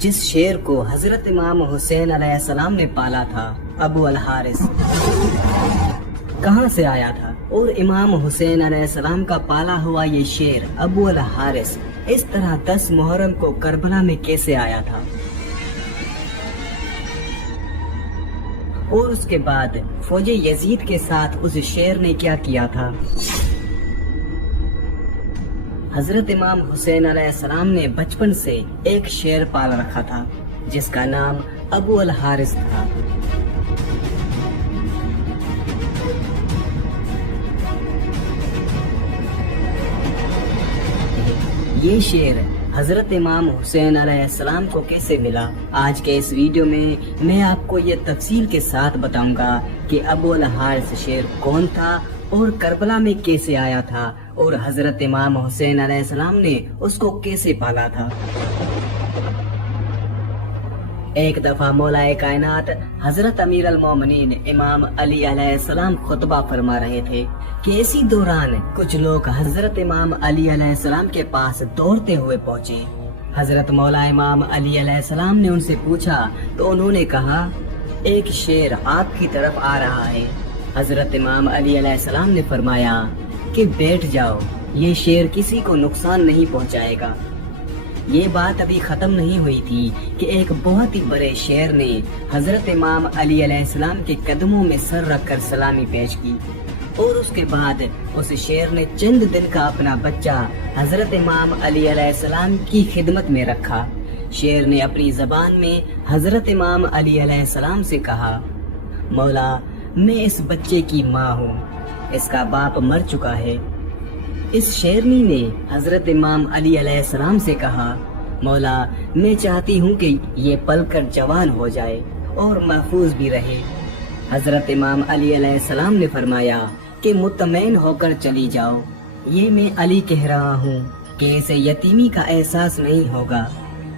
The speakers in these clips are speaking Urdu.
جس شیر کو حضرت امام حسین علیہ السلام نے پالا تھا، ابو الحارث، کہاں سے آیا تھا؟ اور امام حسین علیہ السلام کا پالا ہوا یہ شیر ابو الحارث اس طرح 10 محرم کو کربلا میں کیسے آیا تھا؟ اور اس کے بعد فوج یزید کے ساتھ اس شیر نے کیا کیا تھا؟ حضرت امام حسین علیہ السلام نے بچپن سے ایک شیر پال رکھا تھا جس کا نام ابو الحارث تھا۔ یہ شیر حضرت امام حسین علیہ السلام کو کیسے ملا؟ آج کے اس ویڈیو میں آپ کو یہ تفصیل کے ساتھ بتاؤں گا کہ ابو الحارث شیر کون تھا اور کربلا میں کیسے آیا تھا اور حضرت امام حسین علیہ السلام نے اس کو کیسے پالا تھا۔ ایک دفعہ مولا کائنات حضرت امیر المومنین امام علی علیہ السلام خطبہ فرما رہے تھے کہ اسی دوران کچھ لوگ حضرت امام علی علیہ السلام کے پاس دوڑتے ہوئے پہنچے۔ حضرت مولا امام علی علیہ السلام نے ان سے پوچھا تو انہوں نے کہا، ایک شیر آپ کی طرف آ رہا ہے۔ حضرت امام علی علیہ السلام نے فرمایا کہ بیٹھ جاؤ، یہ شیر کسی کو نقصان نہیں پہنچائے گا۔ یہ بات ابھی ختم نہیں ہوئی تھی کہ ایک بہت ہی بڑے شیر نے حضرت امام علی علیہ السلام کے قدموں میں سر رکھ کر سلامی پیش کی، اور اس کے بعد اس شیر نے چند دن کا اپنا بچہ حضرت امام علی علیہ السلام کی خدمت میں رکھا۔ شیر نے اپنی زبان میں حضرت امام علی علیہ السلام سے کہا، مولا، میں اس بچے کی ماں ہوں، اس کا باپ مر چکا ہے۔ اس شیرنی نے حضرت امام علی علیہ السلام سے کہا، مولا، میں چاہتی ہوں کہ یہ پل کر جوان ہو جائے اور محفوظ بھی رہے۔ حضرت امام علی علیہ السلام نے فرمایا کہ مطمئن ہو کر چلی جاؤ، یہ میں علی کہہ رہا ہوں کہ اسے یتیمی کا احساس نہیں ہوگا۔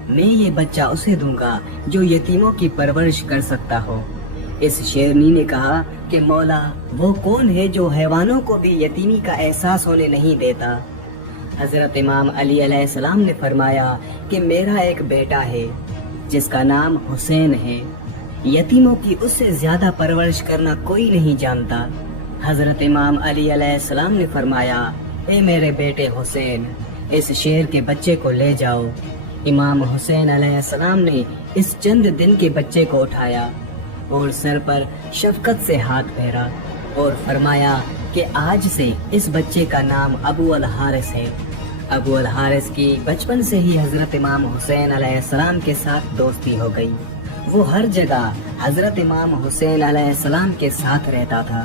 میں یہ بچہ اسے دوں گا جو یتیموں کی پرورش کر سکتا ہو۔ اس شیرنی نے کہا کہ مولا، وہ کون ہے جو حیوانوں کو بھی یتیمی کا احساس ہونے نہیں دیتا؟ حضرت امام علی علیہ السلام نے فرمایا کہ میرا ایک بیٹا ہے جس کا نام حسین ہے، یتیموں کی اس سے زیادہ پرورش کرنا کوئی نہیں جانتا۔ حضرت امام علی علیہ السلام نے فرمایا، اے میرے بیٹے حسین، اس شیر کے بچے کو لے جاؤ۔ امام حسین علیہ السلام نے اس چند دن کے بچے کو اٹھایا اور سر پر شفقت سے ہاتھ پھیرا اور فرمایا کہ آج سے اس بچے کا نام ابو الحارث ہے۔ ابو الحارث کی بچپن سے ہی حضرت امام حسین علیہ السلام کے ساتھ دوستی ہو گئی۔ وہ ہر جگہ حضرت امام حسین علیہ السلام کے ساتھ رہتا تھا۔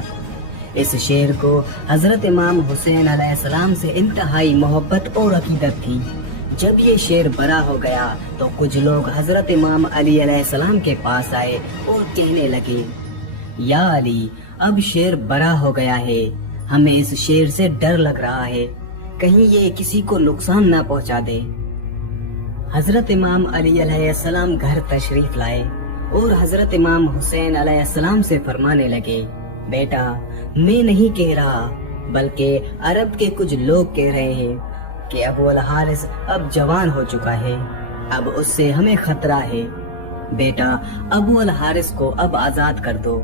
اس شیر کو حضرت امام حسین علیہ السلام سے انتہائی محبت اور عقیدت تھی۔ جب یہ شیر بڑا ہو گیا تو کچھ لوگ حضرت امام علی علیہ السلام کے پاس آئے اور کہنے لگے، یا علی، اب شیر بڑا ہو گیا ہے، ہمیں اس شیر سے ڈر لگ رہا ہے، کہیں یہ کسی کو نقصان نہ پہنچا دے۔ حضرت امام علی علیہ السلام گھر تشریف لائے اور حضرت امام حسین علیہ السلام سے فرمانے لگے، بیٹا، میں نہیں کہہ رہا بلکہ عرب کے کچھ لوگ کہہ رہے ہیں کہ ابو الحارث اب جوان ہو چکا ہے، اب اس سے ہمیں خطرہ ہے۔ بیٹا، ابو الحارث کو اب آزاد کر دو۔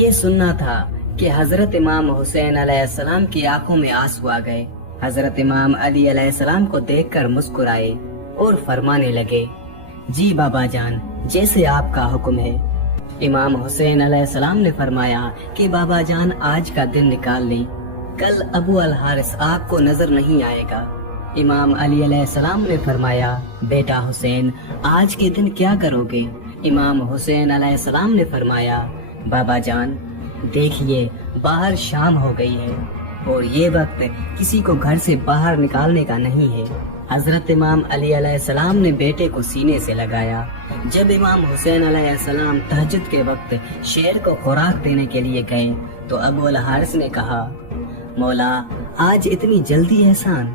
یہ سننا تھا کہ حضرت امام حسین علیہ السلام کی آنکھوں میں آنسو آ گئے۔ حضرت امام علی علیہ السلام کو دیکھ کر مسکرائے اور فرمانے لگے، جی بابا جان، جیسے آپ کا حکم ہے۔ امام حسین علیہ السلام نے فرمایا کہ بابا جان، آج کا دن نکال لیں، کل ابو الحارث آپ کو نظر نہیں آئے گا۔ امام علی علیہ السلام نے فرمایا، بیٹا حسین، آج کے دن کیا کرو گے؟ امام حسین علیہ السلام نے فرمایا، بابا جان، دیکھیے باہر شام ہو گئی ہے اور یہ وقت کسی کو گھر سے باہر نکالنے کا نہیں ہے۔ حضرت امام علی علیہ السلام نے بیٹے کو سینے سے لگایا۔ جب امام حسین علیہ السلام تہجد کے وقت شیر کو خوراک دینے کے لیے گئے تو ابو الحارث نے کہا، مولا، آج اتنی جلدی احسان؟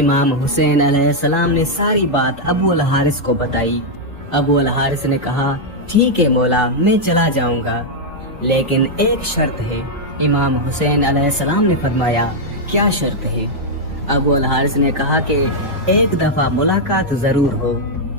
امام حسین علیہ السلام نے ساری بات ابو الحارث کو بتائی۔ ابو الحارث نے کہا، ٹھیک ہے مولا، میں چلا جاؤں گا، لیکن ایک شرط ہے۔ امام حسین علیہ السلام نے فرمایا، کیا شرط ہے؟ ابو الحارث نے کہا کہ ایک دفعہ ملاقات ضرور ہو۔